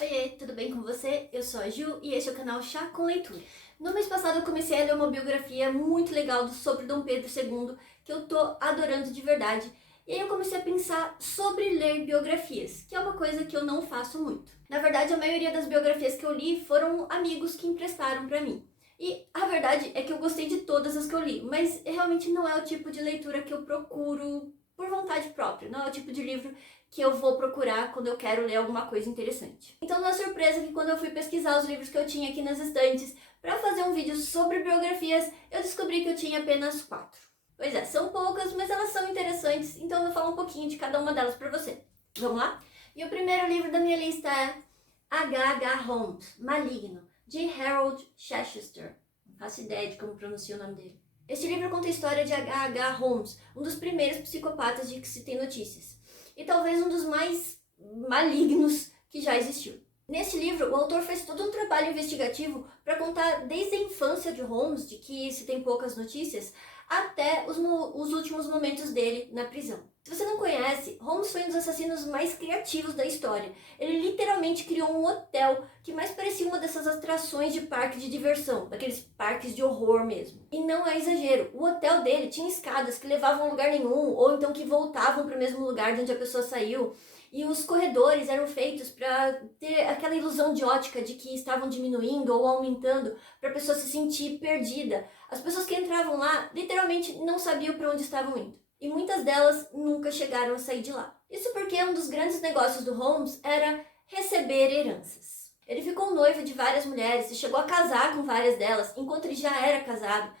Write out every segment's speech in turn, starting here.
Oiê, tudo bem com você? Eu sou a Ju e este é o canal Chá com Leitura. No mês passado eu comecei a ler uma biografia muito legal sobre Dom Pedro II, que eu tô adorando de verdade. E aí eu comecei a pensar sobre ler biografias, que é uma coisa que eu não faço muito. Na verdade, a maioria das biografias que eu li foram amigos que emprestaram pra mim. E a verdade é que eu gostei de todas as que eu li, mas realmente não é o tipo de leitura que eu procuro por vontade própria, não é o tipo de livro que eu vou procurar quando eu quero ler alguma coisa interessante. Então não é surpresa que quando eu fui pesquisar os livros que eu tinha aqui nas estantes para fazer um vídeo sobre biografias, eu descobri que eu tinha apenas 4. Pois é, são poucas, mas elas são interessantes, então eu vou falar um pouquinho de cada uma delas para você. Vamos lá? E o primeiro livro da minha lista é H.H. Holmes, Maligno, de Harold Chester. Não faço ideia de como pronuncia o nome dele. Este livro conta a história de H.H. Holmes, um dos primeiros psicopatas de que se tem notícias, e talvez um dos mais malignos que já existiu. Neste livro, o autor fez todo um trabalho investigativo para contar desde a infância de Holmes, de que se tem poucas notícias, até os últimos momentos dele na prisão. Se você não conhece, Holmes foi um dos assassinos mais criativos da história. Ele literalmente criou um hotel que mais parecia uma dessas atrações de parque de diversão, daqueles parques de horror mesmo. E não é exagero, o hotel dele tinha escadas que levavam a lugar nenhum, ou então que voltavam para o mesmo lugar de onde a pessoa saiu. E os corredores eram feitos para ter aquela ilusão de ótica de que estavam diminuindo ou aumentando, para a pessoa se sentir perdida. As pessoas que entravam lá literalmente não sabiam para onde estavam indo. E muitas delas nunca chegaram a sair de lá. Isso porque um dos grandes negócios do Holmes era receber heranças. Ele ficou noivo de várias mulheres e chegou a casar com várias delas, enquanto ele já era casado,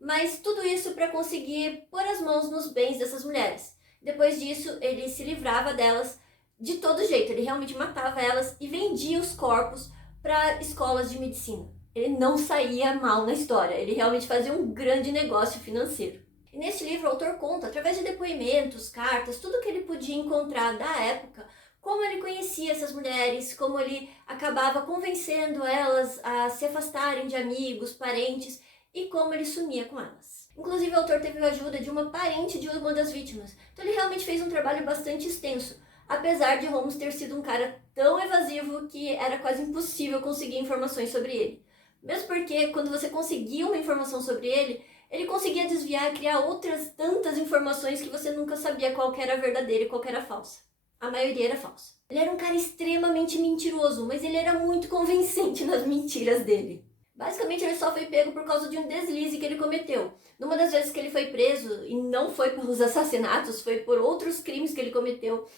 mas tudo isso para conseguir pôr as mãos nos bens dessas mulheres. Depois disso, ele se livrava delas de todo jeito, ele realmente matava elas e vendia os corpos para escolas de medicina. Ele não saía mal na história, ele realmente fazia um grande negócio financeiro. E nesse livro o autor conta, através de depoimentos, cartas, tudo que ele podia encontrar da época, como ele conhecia essas mulheres, como ele acabava convencendo elas a se afastarem de amigos, parentes, e como ele sumia com elas. Inclusive o autor teve a ajuda de uma parente de uma das vítimas, então ele realmente fez um trabalho bastante extenso, apesar de Holmes ter sido um cara tão evasivo que era quase impossível conseguir informações sobre ele. Mesmo porque quando você conseguia uma informação sobre ele, ele conseguia desviar e criar outras tantas informações que você nunca sabia qual que era verdadeira e qual que era falsa. A maioria era falsa. Ele era um cara extremamente mentiroso, mas ele era muito convincente nas mentiras dele. Basicamente, ele só foi pego por causa de um deslize que ele cometeu. Numa das vezes que ele foi preso, e não foi pelos assassinatos, foi por outros crimes que ele cometeu,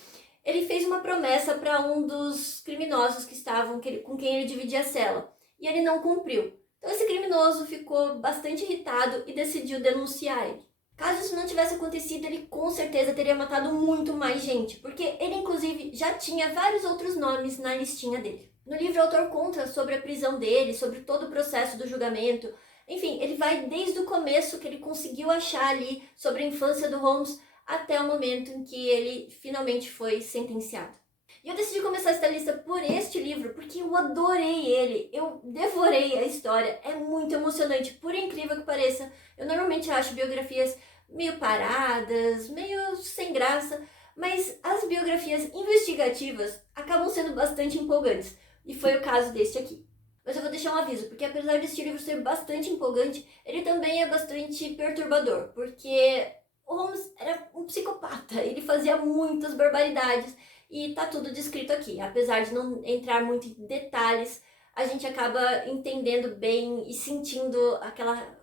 ele fez uma promessa para um dos criminosos que estavam com quem ele dividia a cela, e ele não cumpriu. Então esse criminoso ficou bastante irritado e decidiu denunciar ele. Caso isso não tivesse acontecido, ele com certeza teria matado muito mais gente, porque ele inclusive já tinha vários outros nomes na listinha dele. No livro o autor conta sobre a prisão dele, sobre todo o processo do julgamento. Enfim, ele vai desde o começo que ele conseguiu achar ali sobre a infância do Holmes até o momento em que ele finalmente foi sentenciado. E eu decidi começar esta lista por este livro, porque eu adorei ele, eu devorei a história, é muito emocionante, por incrível que pareça. Eu normalmente acho biografias meio paradas, meio sem graça, mas as biografias investigativas acabam sendo bastante empolgantes, e foi o caso deste aqui. Mas eu vou deixar um aviso, porque apesar deste livro ser bastante empolgante, ele também é bastante perturbador, porque o Holmes era um psicopata, ele fazia muitas barbaridades e tá tudo descrito aqui. Apesar de não entrar muito em detalhes, a gente acaba entendendo bem e sentindo aquela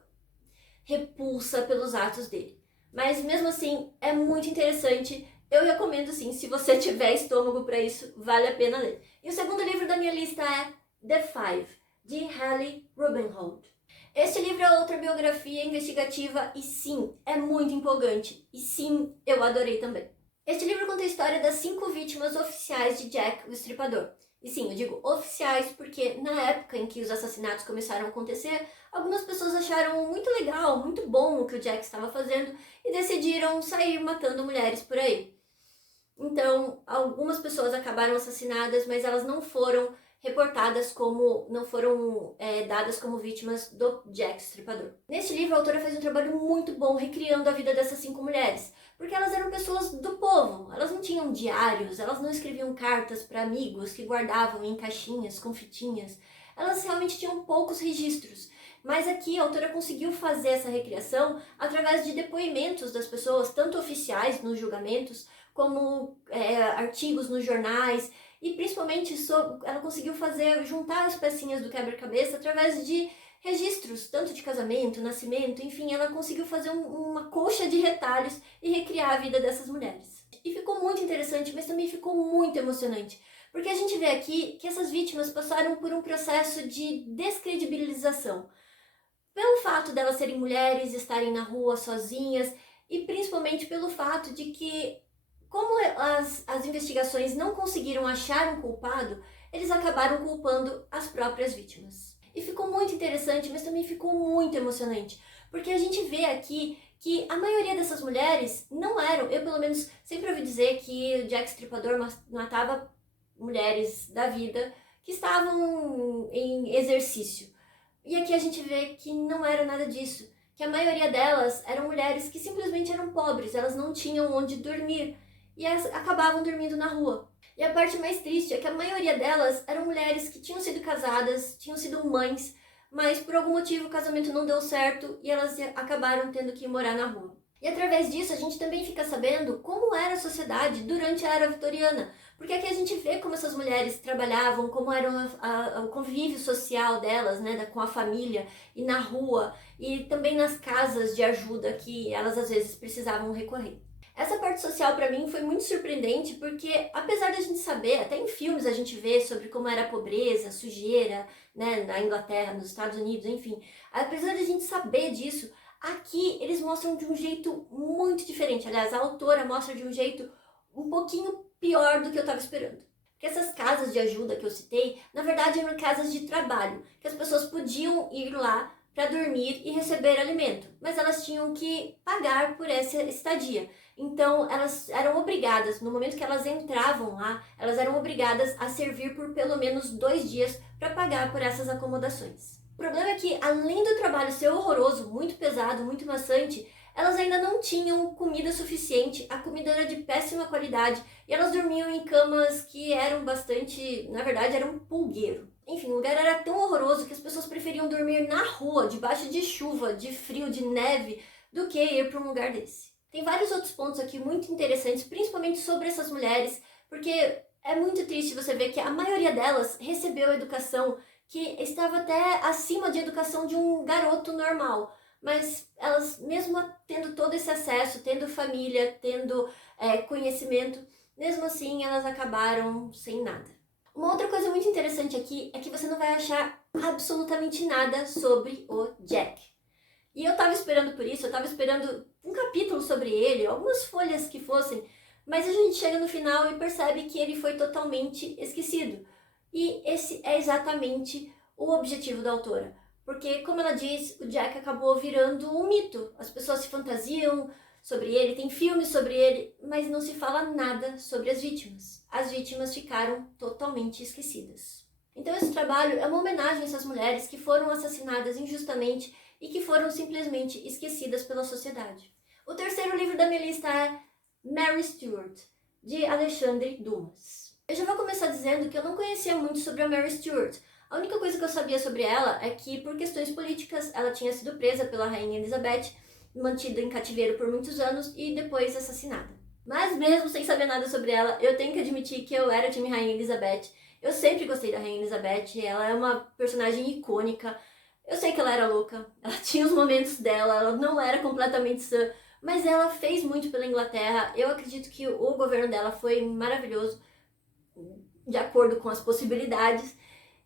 repulsa pelos atos dele. Mas mesmo assim, é muito interessante. Eu recomendo sim, se você tiver estômago para isso, vale a pena ler. E o segundo livro da minha lista é The Five, de Hallie Rubenhold. Este livro é outra biografia investigativa e sim, é muito empolgante. E sim, eu adorei também. Este livro conta a história das 5 vítimas oficiais de Jack o Estripador. E sim, eu digo oficiais porque na época em que os assassinatos começaram a acontecer, algumas pessoas acharam muito legal, muito bom o que o Jack estava fazendo e decidiram sair matando mulheres por aí. Então, algumas pessoas acabaram assassinadas, mas elas não foram reportadas como, não foram dadas como vítimas do Jack Stripador. Neste livro, a autora faz um trabalho muito bom recriando a vida dessas 5 mulheres. porque elas eram pessoas do povo, elas não tinham diários, elas não escreviam cartas para amigos que guardavam em caixinhas com fitinhas, elas realmente tinham poucos registros. Mas aqui a autora conseguiu fazer essa recriação através de depoimentos das pessoas, tanto oficiais nos julgamentos, como artigos nos jornais, e principalmente ela conseguiu juntar as pecinhas do quebra-cabeça através de registros, tanto de casamento, nascimento, enfim, ela conseguiu fazer uma colcha de retalhos e recriar a vida dessas mulheres. E ficou muito interessante, mas também ficou muito emocionante, porque a gente vê aqui que essas vítimas passaram por um processo de descredibilização. Pelo fato delas serem mulheres, estarem na rua sozinhas, e principalmente pelo fato de que, como as investigações não conseguiram achar um culpado, eles acabaram culpando as próprias vítimas. E ficou muito interessante, mas também ficou muito emocionante, porque a gente vê aqui que a maioria dessas mulheres não eram, eu pelo menos sempre ouvi dizer que o Jack Stripador matava mulheres da vida que estavam em exercício. E aqui a gente vê que não era nada disso, que a maioria delas eram mulheres que simplesmente eram pobres, elas não tinham onde dormir e elas acabavam dormindo na rua. E a parte mais triste é que a maioria delas eram mulheres que tinham sido casadas, tinham sido mães, mas por algum motivo o casamento não deu certo e elas acabaram tendo que morar na rua. E através disso a gente também fica sabendo como era a sociedade durante a Era Vitoriana, porque aqui a gente vê como essas mulheres trabalhavam, como era o convívio social delas, né, com a família e na rua, e também nas casas de ajuda que elas às vezes precisavam recorrer. Essa parte social para mim foi muito surpreendente porque, apesar da gente saber, até em filmes a gente vê sobre como era a pobreza, a sujeira, né, na Inglaterra, nos Estados Unidos, enfim, apesar da gente saber disso, aqui eles mostram de um jeito muito diferente. Aliás, a autora mostra de um jeito um pouquinho pior do que eu estava esperando. Porque essas casas de ajuda que eu citei, na verdade eram casas de trabalho, que as pessoas podiam ir lá para dormir e receber alimento, mas elas tinham que pagar por essa estadia. Então elas eram obrigadas, no momento que elas entravam lá, elas eram obrigadas a servir por pelo menos 2 dias para pagar por essas acomodações. O problema é que, além do trabalho ser horroroso, muito pesado, muito maçante, elas ainda não tinham comida suficiente, a comida era de péssima qualidade e elas dormiam em camas que eram bastante, na verdade, era um pulgueiro. Enfim, o lugar era tão horroroso que as pessoas preferiam dormir na rua, debaixo de chuva, de frio, de neve, do que ir para um lugar desse. Tem vários outros pontos aqui muito interessantes, principalmente sobre essas mulheres, porque é muito triste você ver que a maioria delas recebeu educação que estava até acima de educação de um garoto normal. Mas elas, mesmo tendo todo esse acesso, tendo família, tendo conhecimento, mesmo assim elas acabaram sem nada. Uma outra coisa muito interessante aqui é que você não vai achar absolutamente nada sobre o Jack. E eu tava esperando por isso, eu tava esperando um capítulo sobre ele, algumas folhas que fossem, mas a gente chega no final e percebe que ele foi totalmente esquecido. E esse é exatamente o objetivo da autora. Porque, como ela diz, o Jack acabou virando um mito. As pessoas se fantasiam sobre ele, tem filmes sobre ele, mas não se fala nada sobre as vítimas. As vítimas ficaram totalmente esquecidas. Então esse trabalho é uma homenagem a essas mulheres que foram assassinadas injustamente e que foram simplesmente esquecidas pela sociedade. O terceiro livro da minha lista é Mary Stuart, de Alexandre Dumas. Eu já vou começar dizendo que eu não conhecia muito sobre a Mary Stuart. A única coisa que eu sabia sobre ela é que, por questões políticas, ela tinha sido presa pela Rainha Elizabeth, mantida em cativeiro por muitos anos e depois assassinada. Mas mesmo sem saber nada sobre ela, eu tenho que admitir que eu era time Rainha Elizabeth. Eu sempre gostei da Rainha Elizabeth, ela é uma personagem icônica. Eu sei que ela era louca, ela tinha os momentos dela, ela não era completamente sã, mas ela fez muito pela Inglaterra. Eu acredito que o governo dela foi maravilhoso, de acordo com as possibilidades.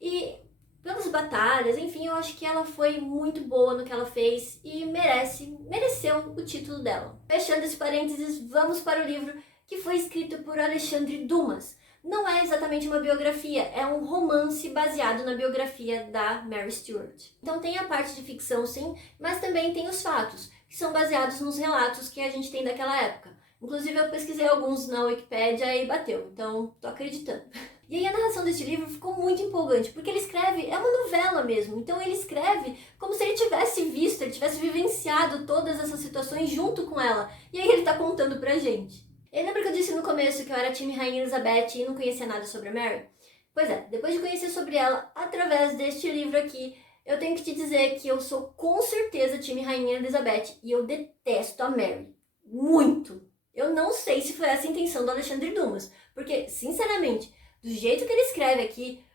E pelas batalhas, enfim, eu acho que ela foi muito boa no que ela fez e mereceu o título dela. Fechando esse parênteses, vamos para o livro que foi escrito por Alexandre Dumas. Não é exatamente uma biografia, é um romance baseado na biografia da Mary Stuart. Então tem a parte de ficção, sim, mas também tem os fatos, que são baseados nos relatos que a gente tem daquela época. Inclusive eu pesquisei alguns na Wikipédia e bateu, então tô acreditando. E aí a narração deste livro ficou muito empolgante, porque ele escreve, é uma novela mesmo, então ele escreve como se ele tivesse visto, ele tivesse vivenciado todas essas situações junto com ela, e aí ele tá contando pra gente. E lembra que eu disse no começo que eu era time Rainha Elizabeth e não conhecia nada sobre a Mary? Pois é, depois de conhecer sobre ela através deste livro aqui, eu tenho que te dizer que eu sou com certeza time Rainha Elizabeth e eu detesto a Mary. Muito! Eu não sei se foi essa a intenção do Alexandre Dumas, porque, sinceramente, do jeito que ele escreve aqui,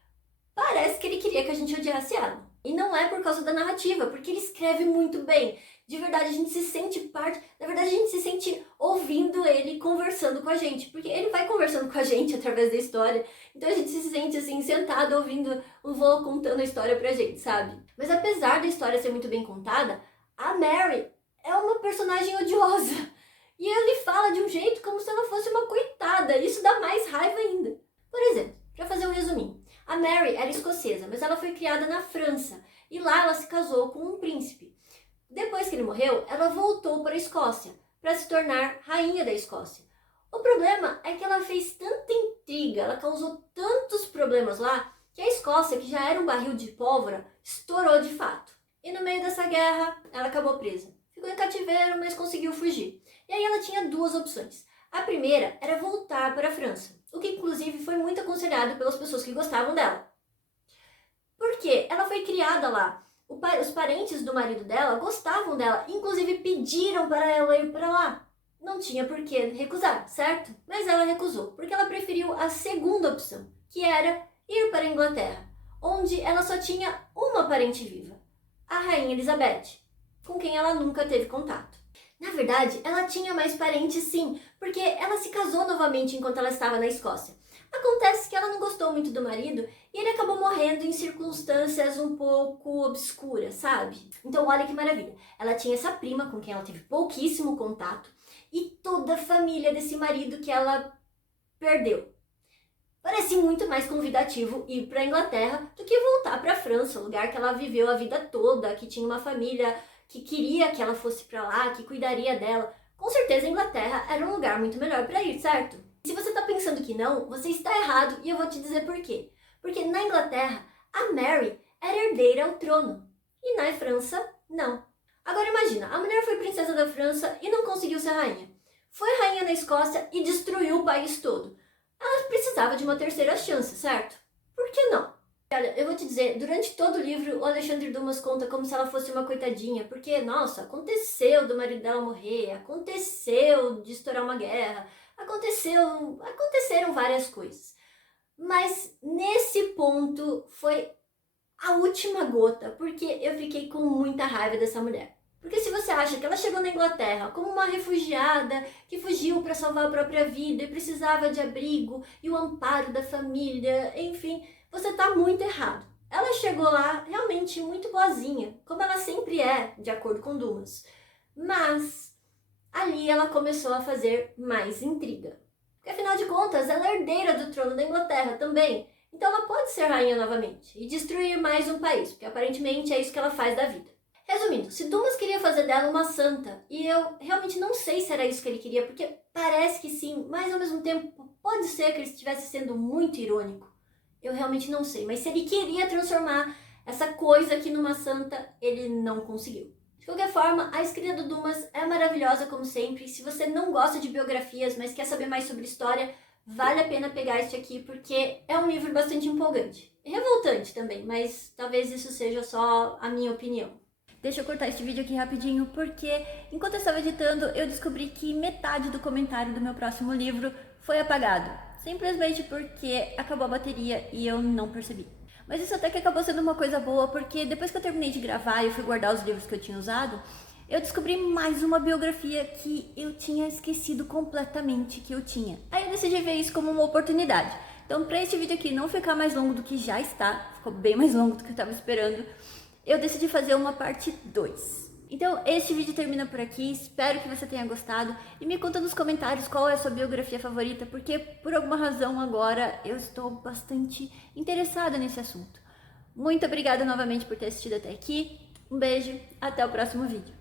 parece que ele queria que a gente odiasse ela. E não é por causa da narrativa, porque ele escreve muito bem. De verdade, a gente se sente parte... Na verdade, a gente se sente ouvindo ele conversando com a gente. Porque ele vai conversando com a gente através da história. Então a gente se sente assim, sentado ouvindo o vô contando a história pra gente, sabe? Mas apesar da história ser muito bem contada, a Mary é uma personagem odiosa. E ele fala de um jeito como se ela fosse uma coitada. Isso dá mais raiva ainda. Por exemplo, pra fazer um resuminho. A Mary era escocesa, mas ela foi criada na França. E lá ela se casou com um príncipe. Depois que ele morreu, ela voltou para a Escócia, para se tornar rainha da Escócia. O problema é que ela fez tanta intriga, ela causou tantos problemas lá, que a Escócia, que já era um barril de pólvora, estourou de fato. E no meio dessa guerra, ela acabou presa. Ficou em cativeiro, mas conseguiu fugir. E aí ela tinha duas opções. A primeira era voltar para a França, o que inclusive foi muito aconselhado pelas pessoas que gostavam dela. Por quê? Ela foi criada lá. Os parentes do marido dela gostavam dela, inclusive pediram para ela ir para lá. Não tinha por que recusar, certo? Mas ela recusou, porque ela preferiu a segunda opção, que era ir para a Inglaterra, onde ela só tinha uma parente viva, a Rainha Elizabeth, com quem ela nunca teve contato. Na verdade, ela tinha mais parentes sim, porque ela se casou novamente enquanto ela estava na Escócia. Acontece que ela não gostou muito do marido e ele acabou morrendo em circunstâncias um pouco obscuras, sabe? Então olha que maravilha. Ela tinha essa prima com quem ela teve pouquíssimo contato e toda a família desse marido que ela perdeu. Parece muito mais convidativo ir para a Inglaterra do que voltar para a França, lugar que ela viveu a vida toda, que tinha uma família que queria que ela fosse para lá, que cuidaria dela. Com certeza a Inglaterra era um lugar muito melhor para ir, certo? Se você está pensando que não, você está errado e eu vou te dizer por quê. Porque na Inglaterra, a Mary era herdeira ao trono e na França, não. Agora imagina, a mulher foi princesa da França e não conseguiu ser rainha. Foi rainha na Escócia e destruiu o país todo. Ela precisava de uma terceira chance, certo? Por que não? Olha, eu vou te dizer, durante todo o livro, o Alexandre Dumas conta como se ela fosse uma coitadinha, porque, nossa, aconteceu do marido dela morrer, aconteceu de estourar uma guerra, aconteceram várias coisas. Mas nesse ponto foi a última gota, porque eu fiquei com muita raiva dessa mulher. Porque se você acha que ela chegou na Inglaterra como uma refugiada que fugiu para salvar a própria vida e precisava de abrigo e o amparo da família, enfim, você tá muito errado. Ela chegou lá realmente muito boazinha, como ela sempre é, de acordo com Dumas. Mas ali ela começou a fazer mais intriga. Porque afinal de contas, ela é herdeira do trono da Inglaterra também. Então ela pode ser rainha novamente e destruir mais um país, porque aparentemente é isso que ela faz da vida. Resumindo, se Dumas queria fazer dela uma santa, e eu realmente não sei se era isso que ele queria, porque parece que sim, mas ao mesmo tempo pode ser que ele estivesse sendo muito irônico. Eu realmente não sei, mas se ele queria transformar essa coisa aqui numa santa, ele não conseguiu. De qualquer forma, a escrita do Dumas é maravilhosa como sempre. Se você não gosta de biografias, mas quer saber mais sobre história, vale a pena pegar este aqui, porque é um livro bastante empolgante. E revoltante também, mas talvez isso seja só a minha opinião. Deixa eu cortar este vídeo aqui rapidinho, porque enquanto eu estava editando, eu descobri que metade do comentário do meu próximo livro foi apagado. Simplesmente porque acabou a bateria e eu não percebi. Mas isso até que acabou sendo uma coisa boa, porque depois que eu terminei de gravar e eu fui guardar os livros que eu tinha usado, eu descobri mais uma biografia que eu tinha esquecido completamente que eu tinha. Aí eu decidi ver isso como uma oportunidade. Então, para este vídeo aqui não ficar mais longo do que já está, ficou bem mais longo do que eu estava esperando, eu decidi fazer uma parte 2. Então, este vídeo termina por aqui, espero que você tenha gostado e me conta nos comentários qual é a sua biografia favorita, porque por alguma razão agora eu estou bastante interessada nesse assunto. Muito obrigada novamente por ter assistido até aqui, um beijo, até o próximo vídeo.